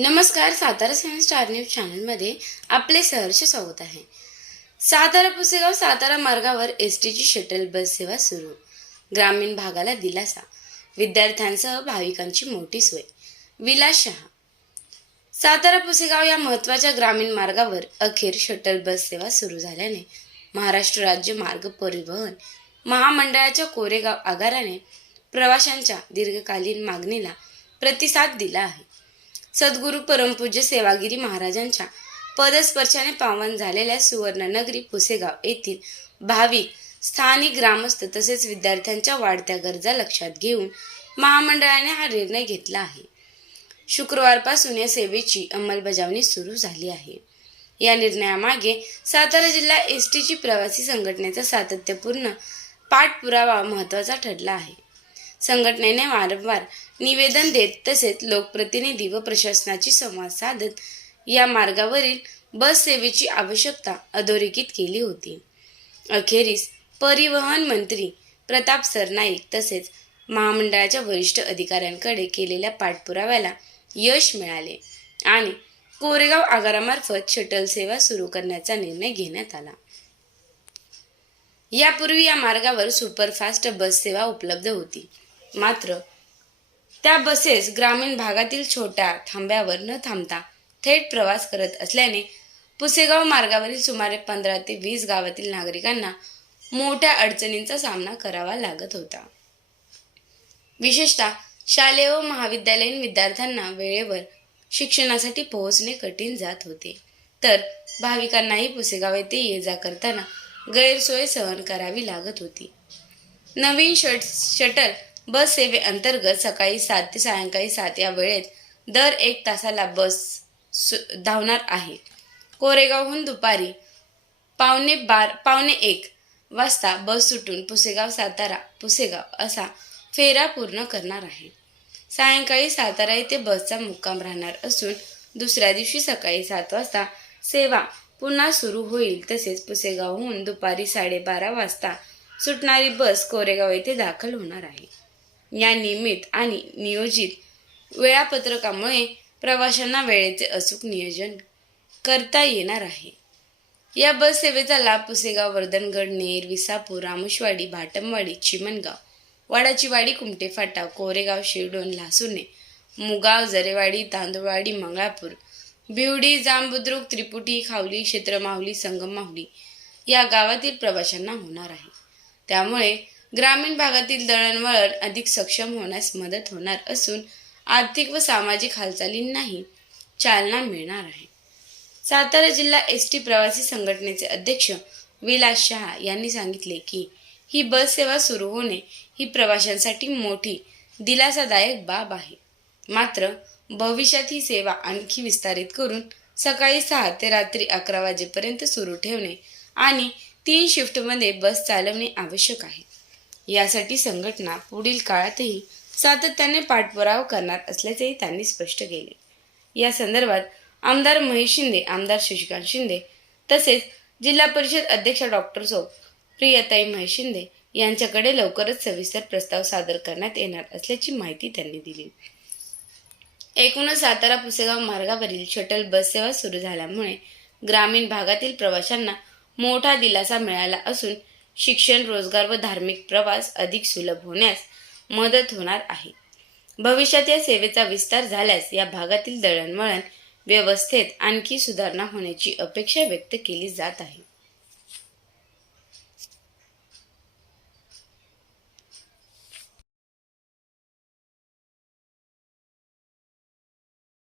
नमस्कार. Satara science star news चॅनलमध्ये आपले सहर्ष स्वागत आहे. सातारा पुसेगाव सातारा मार्गावर एसटीची शटल बस सेवा सुरू. ग्रामीण भागाला दिलासा. विद्यार्थ्यांसह भाविकांची मोठी सोय. विलास शहा. सातारा पुसेगाव या महत्त्वाच्या ग्रामीण मार्गावर अखेर शटल बस सेवा सुरू झाल्याने महाराष्ट्र राज्य मार्ग परिवहन महामंडळाच्या कोरेगाव आगाराने प्रवाशांच्या दीर्घकालीन मागणीला प्रतिसाद दिला आहे. सद्गुरू परमपूज्य सेवागिरी महाराजांच्या पदस्पर्शाने पावन झालेल्या सुवर्णनगरी पुसेगाव येथील भाविक, स्थानिक ग्रामस्थ तसेच विद्यार्थ्यांच्या वाढत्या गरजा लक्षात घेऊन महामंडळाने हा निर्णय घेतला आहे. शुक्रवारपासून या सेवेची अंमलबजावणी सुरू झाली आहे. या निर्णयामागे सातारा जिल्हा एसटीची प्रवासी संघटनेचा सातत्यपूर्ण पाठपुरावा महत्त्वाचा ठरला आहे. संघटनेने वारंवार निवेदन देत तसेच लोकप्रतिनिधी व प्रशासनाशी संवाद साधत या मार्गावरील बस सेवेची आवश्यकता अधोरेखित केली होती. अखेरीस परिवहन मंत्री प्रताप सरनाईक तसेच महामंडळाच्या वरिष्ठ अधिकाऱ्यांकडे केलेल्या पाठपुराव्याला यश मिळाले आणि कोरेगाव आगारामार्फत शटल सेवा सुरू करण्याचा निर्णय घेण्यात आला. यापूर्वी या मार्गावर सुपरफास्ट बस सेवा उपलब्ध होती. मात्र त्या बसेस ग्रामीण भागातील छोट्या थांब्यावर न थांबता थेट प्रवास करत असल्याने पुसेगाव मार्गावरील सुमारे 15 ते 20 गावातील नागरिकांना मोठ्या अडचणींचा सामना करावा लागत होता. विशेषतः शालेय व महाविद्यालयीन विद्यार्थ्यांना वेळेवर शिक्षणासाठी पोहोचणे कठीण जात होते, तर भाविकांनाही पुसेगाव येथे ये जा करताना गैरसोय सहन करावी लागत होती. नवीन शटल बस सेवेअंतर्गत सकाळी 7 ते सायंकाळी 7 या वेळेत दर 1 तासाला बस धावणार आहे. कोरेगावहून दुपारी पावणे 1 वाजता बस सुटून पुसेगाव सातारा पुसेगाव असा फेरा पूर्ण करणार आहे. सायंकाळी सातारा येथे बसचा मुक्काम राहणार असून दुसऱ्या दिवशी सकाळी 7 वाजता सेवा पुन्हा सुरू होईल. तसेच पुसेगावहून दुपारी 12:30 वाजता सुटणारी बस कोरेगाव येथे दाखल होणार आहे. या नियमित आणि नियोजित वेळापत्रकामुळे प्रवाशांना वेळेचे अचूक नियोजन करता येणार आहे. या बस सेवेचा लाभ पुसेगाव, वर्धनगड, नेर, विसापूर, रामोशवाडी, भाटमवाडी, चिमणगाव, वाडाचीवाडी, कुमटे फाटा, कोरेगाव, शिरडोन, लासुर्णे, मुगाव, जरेवाडी, तांदुळवाडी, मंगळापूर, भिवडी, जांबुद्रुक, त्रिपुटी, खावली, क्षेत्रमाहुली, संगम माहुली या गावातील प्रवाशांना होणार आहे. त्यामुळे ग्रामीण भागातील दळणवळण अधिक सक्षम होण्यास मदत होणार असून आर्थिक व सामाजिक हालचालींनाही चालना मिळणार आहे. सातारा जिल्हा एसटी प्रवासी संघटनेचे अध्यक्ष विलास शहा यांनी सांगितले की ही बस सेवा सुरू होणे ही प्रवाशांसाठी मोठी दिलासादायक बाब आहे. मात्र भविष्यात ही सेवा आणखी विस्तारित करून सकाळी 6 ते रात्री 11 वाजेपर्यंत सुरू ठेवणे आणि 3 शिफ्टमध्ये बस चालवणे आवश्यक आहे. यासाठी संघटना पुढील काळातही सातत्याने पाठपुरावा करणार असल्याचेही त्यांनी स्पष्ट केले. या संदर्भात आमदार महेश शिंदे, आमदार शशिकांत शिंदे तसेच जिल्हा परिषद अध्यक्षा डॉक्टर प्रियताई महेश शिंदे यांच्याकडे लवकरच सविस्तर प्रस्ताव सादर करण्यात येणार असल्याची माहिती त्यांनी दिली. एकूणच सातारा पुसेगाव मार्गावरील शटल बस सेवा सुरू झाल्यामुळे ग्रामीण भागातील प्रवाशांना मोठा दिलासा मिळाला असून शिक्षण, रोजगार व धार्मिक प्रवास अधिक सुलभ होण्यास मदत होणार आहे. भविष्यात या सेवेचा विस्तार झाल्यास या भागातील दळणवळण व्यवस्थेत आणखी सुधारणा होण्याची अपेक्षा व्यक्त केली जात आहे.